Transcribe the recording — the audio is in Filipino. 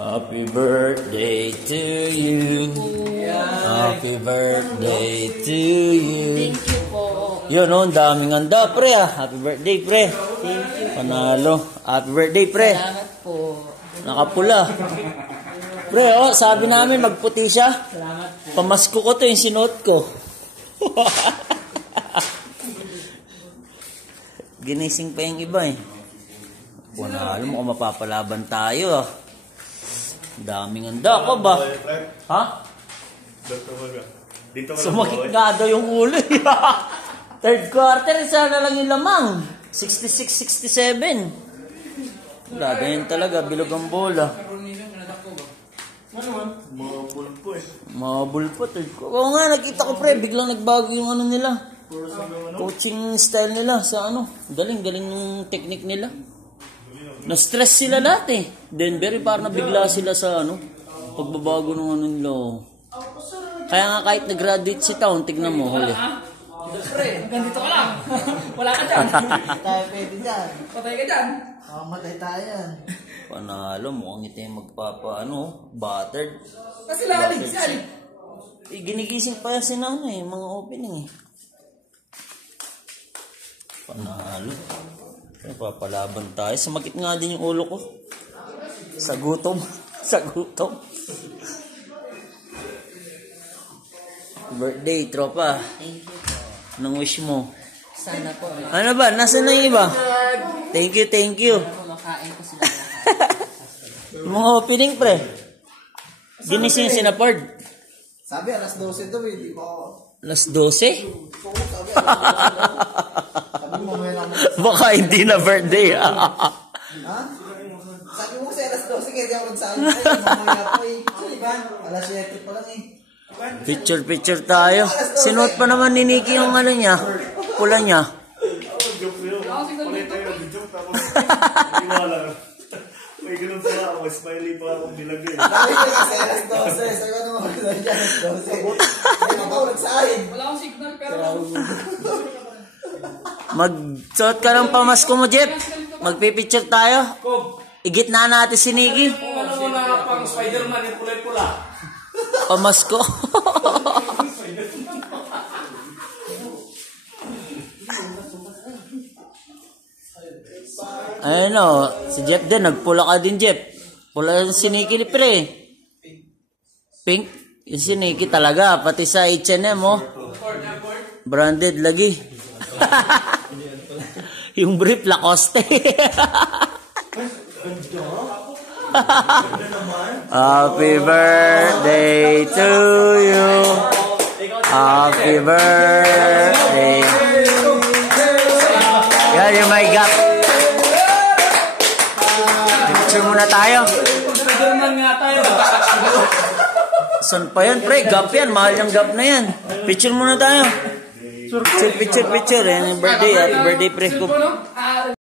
Happy birthday to you. Happy birthday to you. Thank you po. Yun, oh, ang daming handa, pre, ah. Happy birthday, pre. Thank you. Panalo. Happy birthday, pre. Salamat po. Nakapula. Pre, oh, sabi namin magputi siya. Salamat po. Pamasko ko to, yung sinuot ko. Ginising pa yung iba, eh. Panalo mo kung mapapalaban tayo, ah. Daming handa ka ba? Ha? Sumakit nga daw yung ulo. Third quarter, isa na lang yung lamang. 66-67. Wala, ganyan talaga. Bilog ang bola. Mabulpo eh. Mabulpo. Oo nga, nakita ko pre. Biglang nagbago yung ano nila. Coaching style nila sa ano. Galing yung technique nila. Na-stress sila dati. Denver, parang nabigla sila sa ano. Pagbabago ng ano nila. Kaya nga kahit nag-graduate si Town, tignan mo, huli. Pre, ganito ka lang. Wala ka dyan. Tayo pwede dyan. Patay ka dyan. Matay tayo yan. Panalo, mukhang ito yung battered. Kasi lalig. Ginigising pa yan si Nanay, mga opening eh. Panalo. Papalaban tayo. Sumakit nga din yung ulo ko. Sa gutom. Birthday, tropa. Thank you po. Anong wish mo? Sana po. Ano ba? Nasaan na yung iba? Thank you. Sana po makain ko sila lahat. Yung mga opening, pre. Ginising si Napard. Sabi, alas 12 daw eh. Di ba ako? Alas 12? Sabi mo ngayon ako. Baka hindi na birthday. Ha? Sabi mo kasi alas 12 kaya di ako nagsabi ko. Mamaya po eh. Diba? Alas 7 pa lang eh. Picture tayo. Sinuot pa naman ni Nikki yung ano niya. Pula niya. May ganun pa ako, smiley pa akong nilagay. Sabi ko kasi alas 12. Sabi ko naman ako dyan alas 12. Hindi mo ako nagsahin. Wala akong signal pero... Magsuot ka ng pamasko mo, Jeff. Magpipicture tayo. Igitna natin si Nikki. Ano na pang Spider-Man yung pula-pula? Pamasko. Ayun o, si Jeff din, nagpula ka din, Jeff. Pula yung si Nikki, pre. Pink. Yung si Nikki talaga, pati sa H&M, oh. Branded lagi. Yung brief, Lacoste. Happy birthday to you. Happy birthday. Yan yung may gap. Picture muna tayo. Spider-Man nga tayo. Saan pa yan, pre? Gap yan. Mahal yung gap na yan. Picture muna tayo. Picture. Yan yung birthday. Happy birthday, pre.